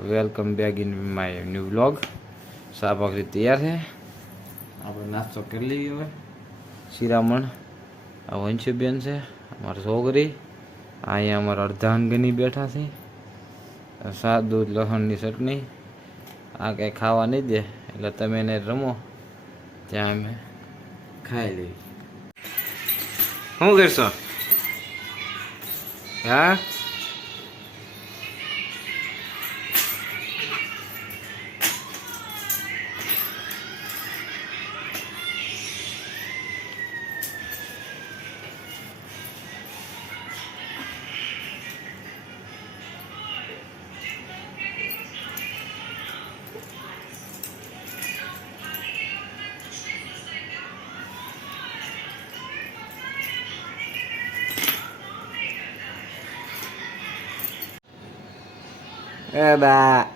Welcome back in my new vlog સા ભાખરી તૈયાર છે. આપણે નાસ્તો કરી લઈએ હવે. શિરામણ. આ વંશુબેન છે. અમારી છોકરી. અહીંયા અમારા અર્ધાંગની બેઠા છે. સાત દૂધ લસણની ચટણી. આ કંઈ ખાવા નહીં દે એટલે તમે એને રમો. ત્યાં અમે ખાઈ લઈએ. શું કરશો? હા? Ê bà.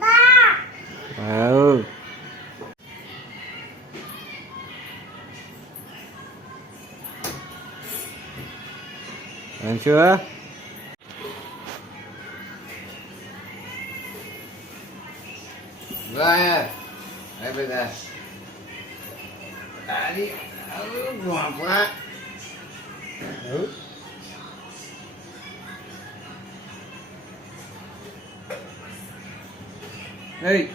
Ba Ừ. Ăn chưa? Rồi Đây bây giờ. Đã đi. Hoàng quá. Ei!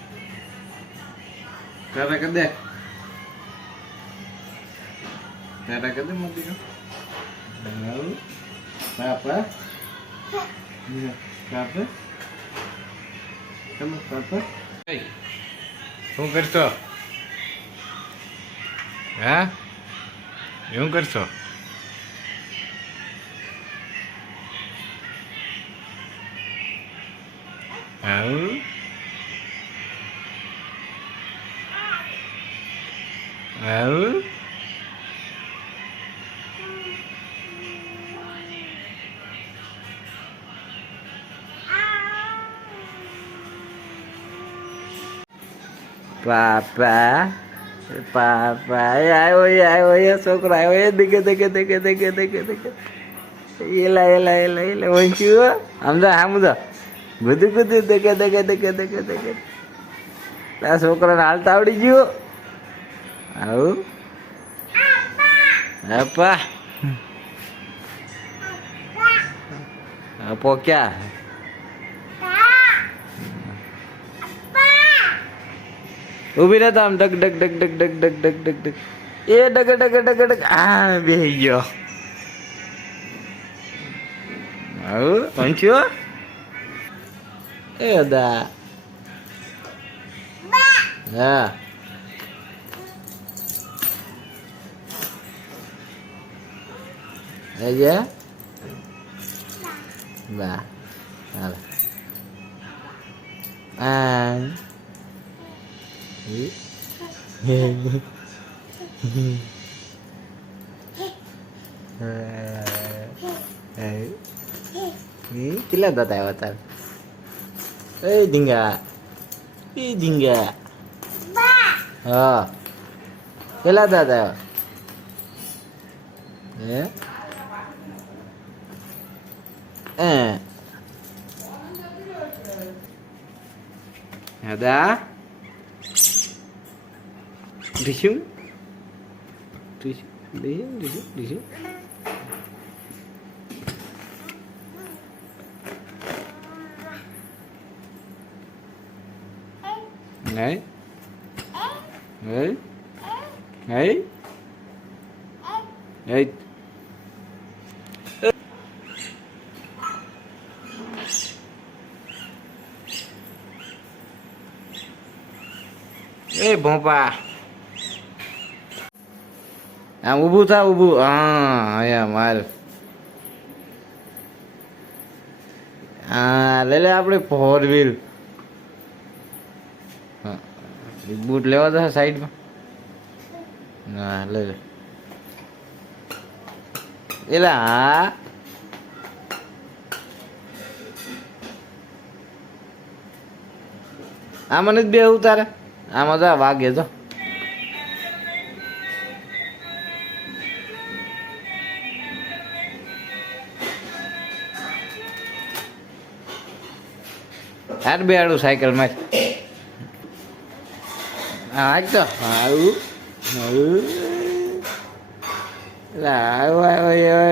Cara, cadê? Cara, cadê o Madiga? Não. Papa? Papa? Chama Papa? Ei! શું કરશો હા એવું કરશો હા આવું Papa. Papa. આવ્યો આવ્યો છોકરો આવ્યો દેખે દેખે દેખે દેખે દેખે દેખે એલા એલા એલા એલા વંચ્યું સમજા સમજો બધું બધું દેખે દેખે દેખે દેખે દેખે આ છોકરાને હાલતા આવડી ગયું આવું આપા આપો ક્યાં ઊભી રહેતા આમ ડગ ડગ ડગ ડગ ડગ ડગ ડગ ડગ ડગ એ ડગ ડગ ડગ ડગ આ બેહી ગયો આવું પંચ્યો એ દા હા અજે બા હાલ આ કેટલા દાંત આવ્યા તાર એ ધીંગા એ ધીંગા હા કેટલા દાંત આવ્યા હે അതാ ഡിഷും ഡിഷും ഡിഷും Đấy. Đấy. Đấy. Đấy. એ ભોપા. આમ ઊભું થા, ઊભું. હા અહીંયા માર હા લઈ લે, આપણે ફોર વ્હીલ બૂટ લેવા દે સાઈડમાં હા લઈ લે. એલા હા. આ મને જ બે ઉતારે. આ મજા વાગે તો. હાર બે આડું સાયકલમાં આવું આવું આવ્યો આવ્યો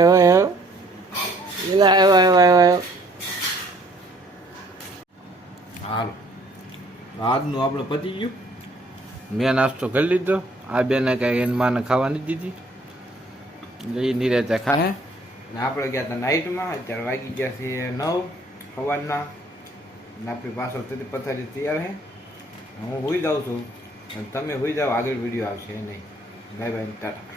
આજનું આપણે પતી ગયું. મેં નાસ્તો કરી લીધો. આ બેને કાંઈ એની માને ખાવા નહીં દીધી. લઈ એ નિરાતે ખાહે. ને આપણે ગયા હતા નાઇટમાં અત્યારે વાગી ગયા છે નવ સવારના. ને આપણી પાછળ તેથી પથારી તૈયાર છે. હું હોઈ જાઉં છું. અને તમે હોઈ જાઓ આગળ વીડિયો આવશે નહીં. Bye bye tata.